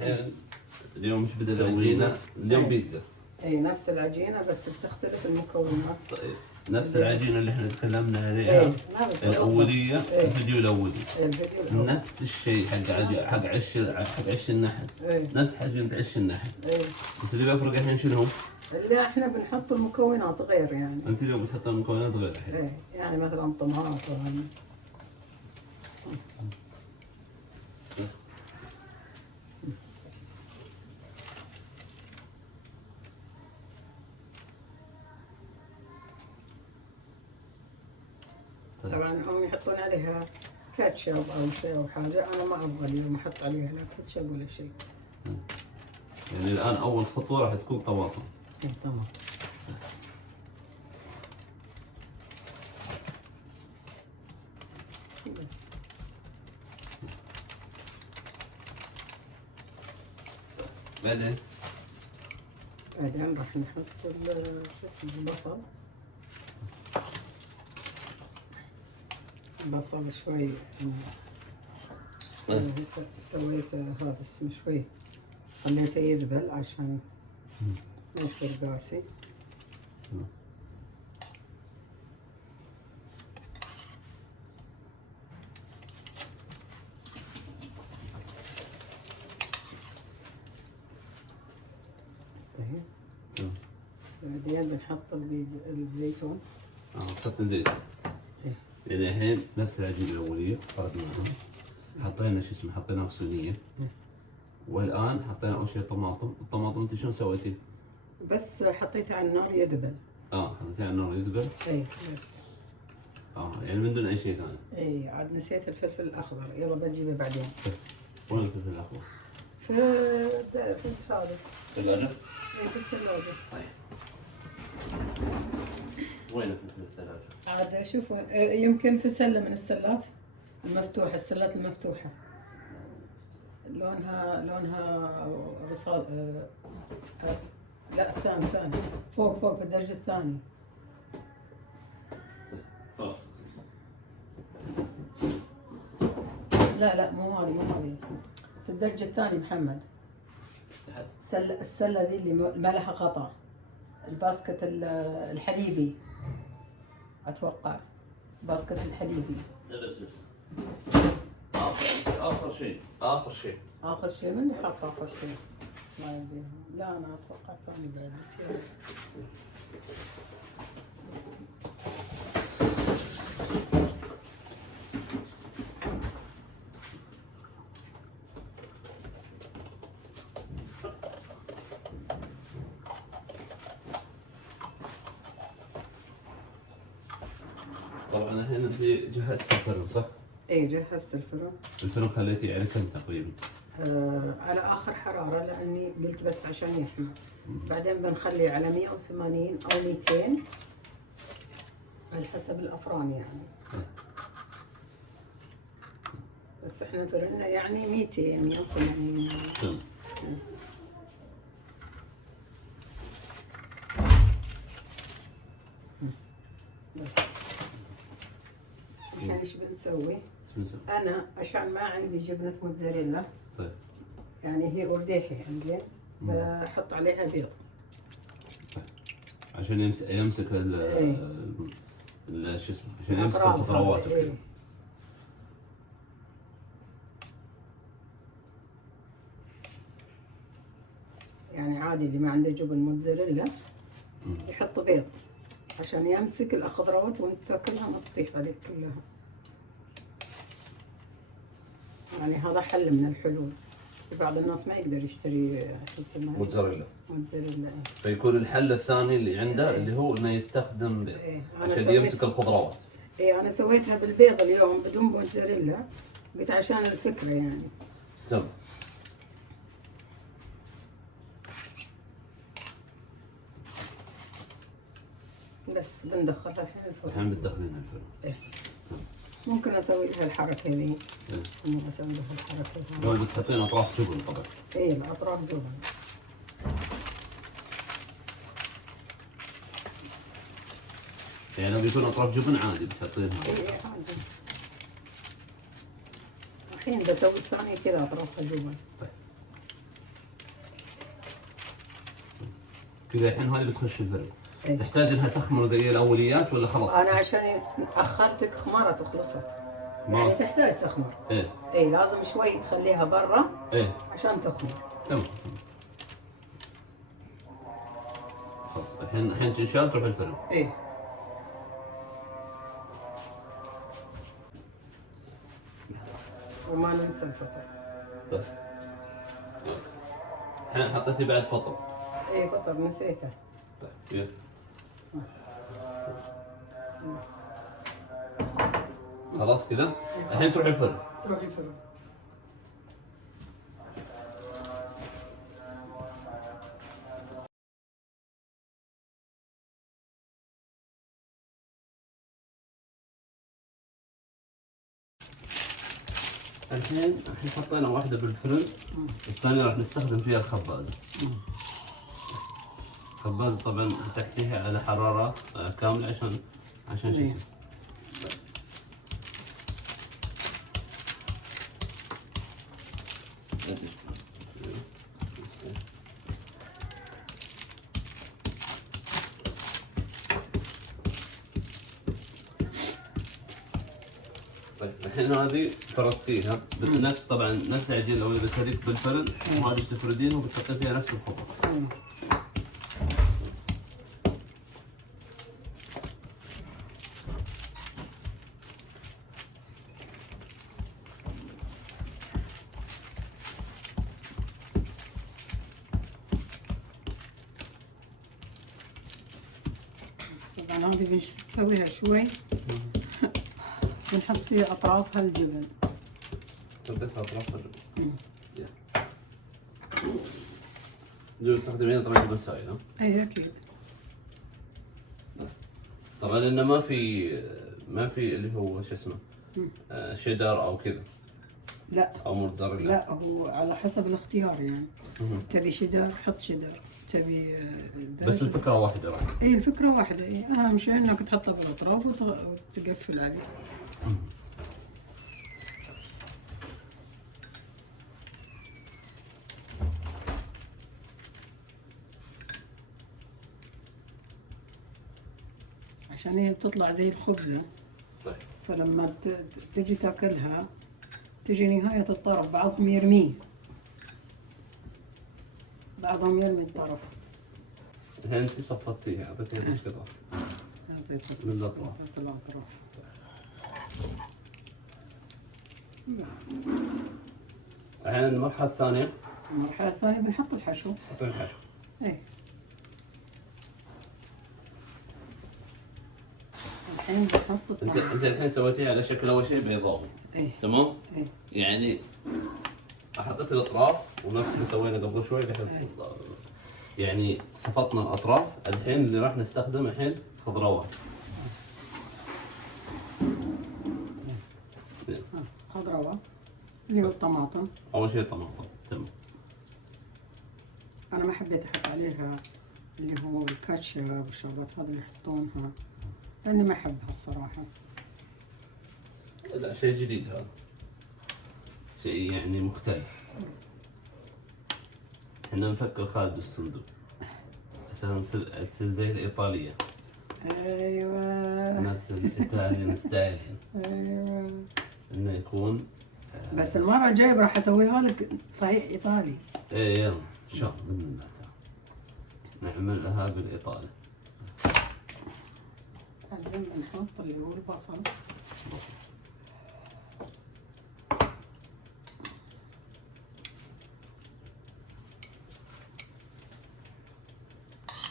الحين اليوم مش بدنا العجينة، اليوم بيتزا. اي نفس العجينة بس بتختلف المكونات. طيب نفس العجينة اللي احنا تكلمنا عليها الأولية، الفيديو الأولي نفس الشيء حق عش النحل، نفس عجينة عش النحل. بس اللي بيفرق الحين شنو؟ اللي احنا بنحط المكونات غير يعني. انت اليوم بتحط المكونات غير الحين. يعني مثلا طماطم. طبعا هم يحطون عليها كاتشب او شيء او حاجه، انا ما ابغى اليوم احط عليها لا كاتشب ولا شيء. يعني الان اول خطوه راح تكون طماطم. طماطم. بعدين راح نحط شو اسمه البصل. بصل شوي سويت هذا اسمه شوي خليته يذبل عشان ما يصير قاسي. بعدين بنحط الزيتون. حط زيت. يعني الحين نفس العجينة الأولية فردناها، حطينا شو اسمه، حطيناها في صينية. والآن حطينا أول شيء طماطم. الطماطم أنت شلون سويتي؟ بس حطيتها على النار يذبل. حطيتها على النار يذبل؟ اي بس. يعني من دون أي شيء ثاني. اي عاد نسيت الفلفل الأخضر، يلا بنجيبه بعدين. وين الفلفل الأخضر؟ في هذا. الثلاجة؟ في الثلاجة. طيب. وين الفلفل الثلاجة؟ عاد شوفوا يمكن في سلة من السلات المفتوحة، السلات المفتوحة. لونها رصاص. لا ثاني فوق في الدرج الثاني. خلاص. لا مو هذه في الدرج الثاني محمد. السلة ذي اللي ما لها غطاء، الباسكت الحليبي اتوقع، باسكت الحليبي. اخر شيء من اللي حط اخر شيء؟ ما يبيها. لا انا اتوقع ثاني بعد بس يلا. طبعا الحين انت جهزت الفرن صح؟ اي جهزت الفرن. الفرن خليتيه على كم تقريبا؟ على اخر حرارة لاني قلت بس عشان يحمى. بعدين بنخليه على 180 او 200 على حسب الافران يعني. بس احنا فرنا يعني 200 180. بس الحين ايش بنسوي؟ انا عشان ما عندي جبنة موتزاريلا. طيب. يعني هي ارداحي عندي. بحط عليها بيض. عشان يمسك شو اسمه، عشان يمسك الخضروات. يعني عادي اللي ما عنده جبن موتزاريلا يحط بيض عشان يمسك الخضروات وانت تاكلها ما تطيح عليك كلها. يعني هذا حل من الحلول. بعض الناس ما يقدر يشتري شو اسمه موتزاريلا. موتزاريلا. فيكون الحل الثاني اللي عنده اللي هو انه يستخدم بيض عشان يمسك الخضروات. انا سويتها بالبيض اليوم بدون موتزاريلا، قلت عشان الفكرة يعني. تمام. بس بندخلها الحين الفرن. الحين بتدخلينها الفرن. ممكن اسوي لها الحركة ذي. ممكن اسوي لها الحركة هذه. هو بتحطين اطراف جبن طبعا. الاطراف جبن. يعني لو بيكون اطراف جبن عادي بتحطينها. عادي. الحين بسوي الثانية كذا اطرافها جبن. طيب. كذا الحين هذه بتخش الفرن. تحتاج انها تخمر زي الاوليات ولا خلاص؟ انا عشان اخرتك خمرت وخلصت. يعني تحتاج تخمر. ايه لازم شوي تخليها برا عشان تخمر. تمام. خلاص الحين تنشال تروح الفرن. وما ننسى الفطر. طيب الحين حطيتي بعد فطر. فطر نسيته. طيب يلا. خلاص كذا الحين تروح الفرن. تروح الفرن. الحين حطينا واحدة بالفرن، الثانية راح نستخدم فيها الخبازة. الخبازة طبعا تحتيها على حرارة كاملة عشان شو يصير. طيب الحين هذه فردتيها بنفس طبعا نفس العجينه لو اذا هذيك بالفرن وهذه بتفردينها وبتحطين فيها نفس الخضره. طبعا هذه بنسويها شوي بنحط فيها اطرافها الجبن. تضيفها اطرافها الجبن. دول تستخدمين طبعا جبن سايل ها؟ اي اكيد. طبعا لانه ما في اللي هو شو اسمه شيدر او كذا. لا او موتزاريلا. لا هو على حسب الاختيار يعني. تبي شيدر حط شيدر، تبي بس الفكره واحده راح. اي الفكره واحده. اهم شيء انك تحطها بالاطراف وتقفل عليه. عشان هي بتطلع زي الخبزة. طيب. فلما تجي تاكلها تجي نهاية الطرف بعضهم يرميه، بعضهم يرمي الطرف. الحين انت صفطتيها اعطيتيها بس قطع. من الاطراف. الحين المرحلة الثانية. المرحلة الثانية بنحط الحشو. حطين الحشو. ايه. الحين بنحط الطعام. انت الحين سويتيها على شكل اول شيء بيضاوي. ايه. تمام؟ ايه. يعني حطيت الاطراف ونفس ما سوينا قبل شوي يعني صفطنا الاطراف، الحين اللي راح نستخدم الحين خضروات. خضروات اللي هو الطماطم. اول شيء الطماطم. تمام. انا ما حبيت احط عليها اللي هو الكاتشب والشغلات هذه اللي يحطونها لاني ما احبها الصراحه. لا شيء جديد هذا، شيء يعني مختلف. احنا نفكر خارج الصندوق عشان تصير زي الايطاليه. ايوه نفس الايطاليان ستايل. ايوه انه يكون بس المره الجايه راح اسويها لك صحيح ايطالي. ايه يلا ان شاء الله باذن الله تعالى نعملها بالايطالي. بعدين بنحط اللي هو البصل.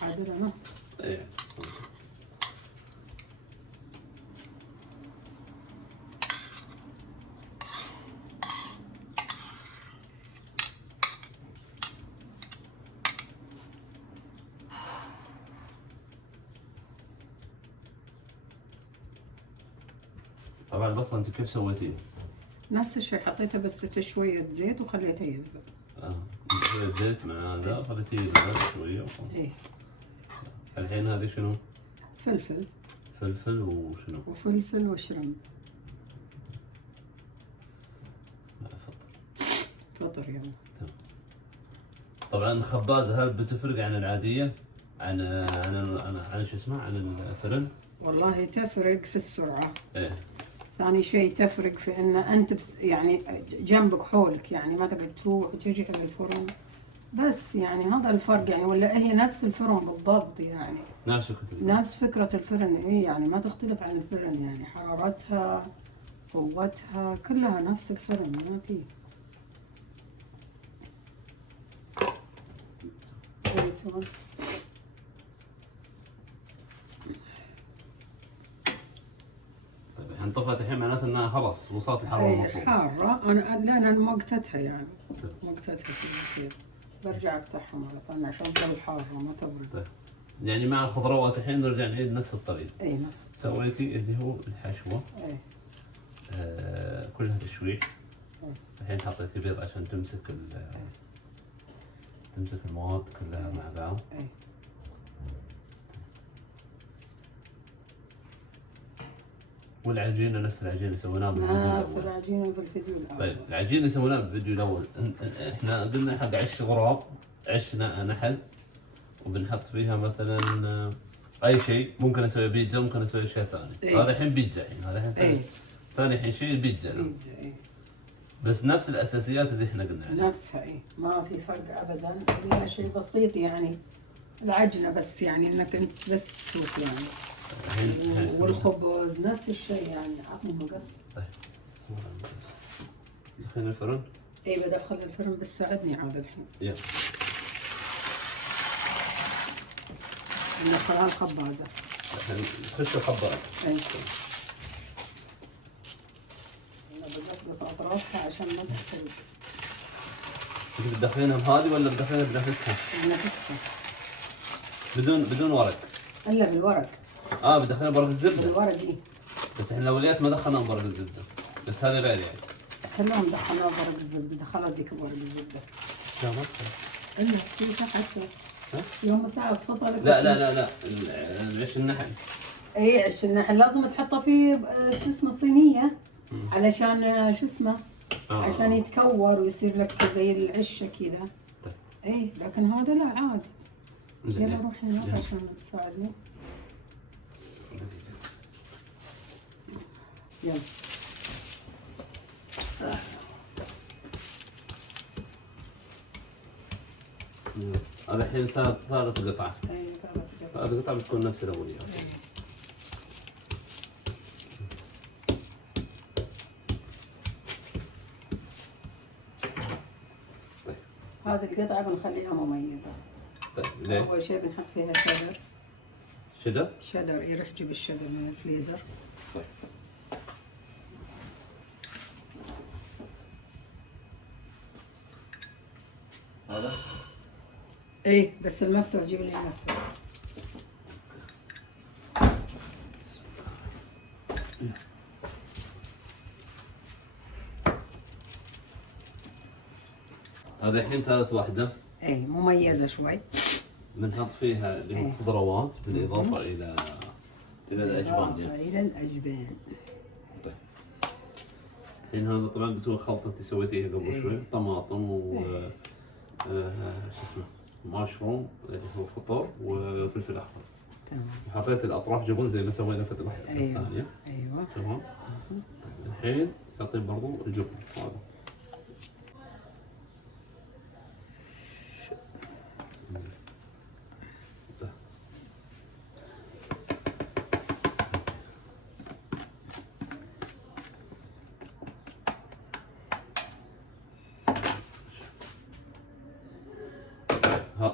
عادل انا. ايه طبعا البصل انت كيف سويتيه؟ نفس الشيء حطيته بس في شوية زيت وخليته يذبح. شوية زيت مع هذا خليتيه يذبح شوية. ايه. الحين هذه شنو؟ فلفل. فلفل وشنو؟ وفلفل وشرم. فطر. فطر يعني. طبعا الخبازة هل بتفرق عن العادية؟ عن شو اسمه، عن الفرن. والله تفرق في السرعة. ايه. ثاني شيء تفرق في ان انت يعني جنبك حولك، يعني ما تقعد تروح وتجي على الفرن، بس يعني هذا الفرق يعني. ولا هي نفس الفرن بالضبط يعني. نفس فكرة الفرن، ايه يعني ما تختلف عن الفرن، يعني حرارتها قوتها كلها نفس الفرن، ما في. زيتون. طيب الحين طفت الحين معناته انها خلاص وصلت الحرارة المطلوبة. حارة انا موقتتها يعني. موقتتها كذا برجع افتحها مرة ثانية عشان تظل حارة ما تبرد. طيب يعني مع الخضروات الحين نرجع نعيد نفس الطريقة. اي نفس. سويتي اللي هو الحشوة. اي. كلها تشويح. الحين حطيتي بيض عشان تمسك المواد كلها مع بعض. اي. والعجينه نفس العجينه اللي سويناها بالفيديو الاول. نفس العجينه بالفيديو الاول. طيب العجينه اللي سويناها بالفيديو الاول احنا قلنا حق عش غراب، عش نحل، وبنحط فيها مثلا اي شيء، ممكن اسوي بيتزا، ممكن اسوي شيء ثاني. هذا الحين بيتزا، الحين هذا الحين ثاني الحين شيء البيتزا. بيتزا بس نفس الاساسيات اللي احنا قلنا عليها. نفسها ما في فرق ابدا، الا شيء بسيط يعني العجنه بس، يعني انك انت بس تشوف يعني. والخبز نفس الشيء يعني. عطني مقص. طيب دخلنا الفرن؟ اي بدخل الفرن بس ساعدني عاد الحين. يلا. ندخلها الخبازه. الحين تخش الخبازه. اي. بس اطرافها عشان ما تحترق. انت بتدخلينها بهذه ولا بتدخلينها بنفسها؟ بنفسها. بدون ورق؟ الا بالورق. بتدخلينها بورق الزبده؟ بالورق اي. بس احنا الاوليات ما دخلناهم بورق الزبده، بس هذا غير يعني. كلهم دخلناهم بورق الزبده، دخلت ذيك بورق الزبده. لا ما دخل. الا في حتى. يوم ساعة صفطة لك. لا عش النحل. اي عش النحل لازم تحطه في شو اسمه صينية علشان شو اسمه عشان يتكور ويصير لك زي العشة كذا. طيب. اي لكن هذا لا عادي. يلا روح هناك عشان تساعدني. يلا. هذا الحين ثالث قطعة. اي ثالث قطعة بتكون نفس الأولية. طيب. هذه القطعة بنخليها مميزة. طيب ليه؟ أول شيء بنحط فيها شدر. شدر يروح جيب الشدر من الفريزر. طيب. هذا؟ ايه بس المفتوح جيب لي المفتوح. هذا الحين ثالث واحدة. ايه مميزة شوي. بنحط فيها اللي هو الخضروات بالإضافة إلى الأجبان يعني. إلى الأجبان. طيب. الحين هذا طبعا بتكون خلطة أنت سويتيها قبل شوي، طماطم و شو اسمه ماشروم اللي هو فطر وفلفل أخضر. تمام. حطيت الأطراف جبن زي ما سوينا في الواحدة الثانية. أيوه. تمام. الحين حاطين برضو الجبن هذا.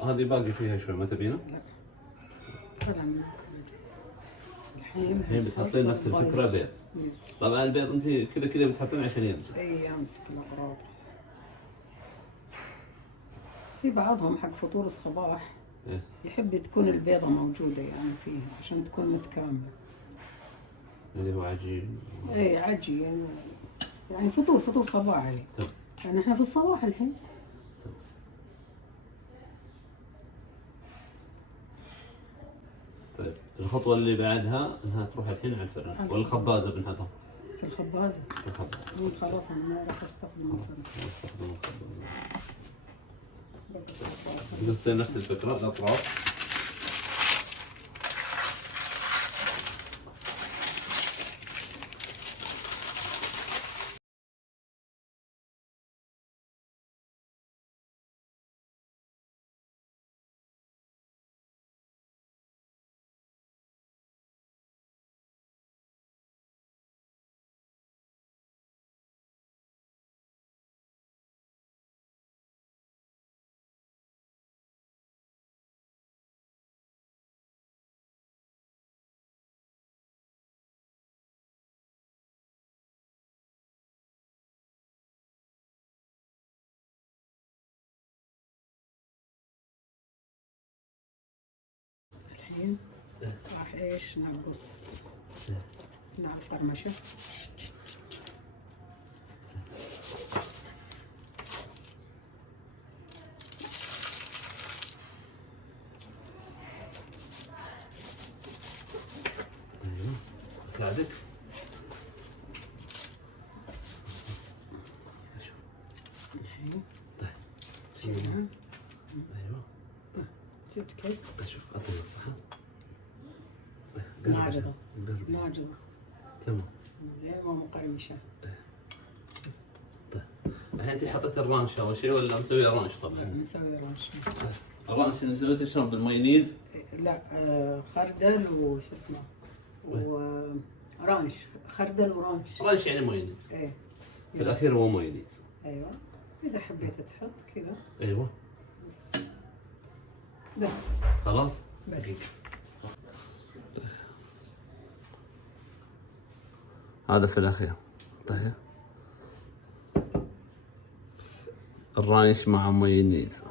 هذه باقي فيها شوي ما تبينا؟ لا. الحين بتحطين نفس الفكرة بيض. طبعا البيض انت كذا بتحطين عشان يمسك. اي يمسك الاغراض. في بعضهم حق فطور الصباح يحب تكون البيضة موجودة يعني فيها عشان تكون متكاملة. اللي هو عجين. اي عجين يعني فطور صباحي. طيب. يعني احنا في الصباح الحين. طيب الخطوة اللي بعدها انها تروح الحين على الفرن والخبازة بنحطها. في الخبازة. خلاص انا ما راح استخدم الفرن. بس نفس الفكرة الأطراف. الحين راح ايش نقص مع الفرمشة. ايوه اساعدك. الحين طيب ايوه شفت كيف؟ اشوف اعطيني الصحن. معجضة معجضة تمام زين مو مقرمشة. طيب الحين انت حطيت الرانش اول شيء ولا مسوي رانش؟ طبعا نسوي رانش. الرانش اللي مسويته شلون بالمايونيز؟ لا خردل وش اسمه ورانش، خردل ورانش. رانش يعني مايونيز. ايه في الاخير هو مايونيز. ايوه اذا حبيت تحط كذا ايوه بس. لا خلاص بس دقيقة. هذا في الاخير. طيب الرانش مع مايونيز.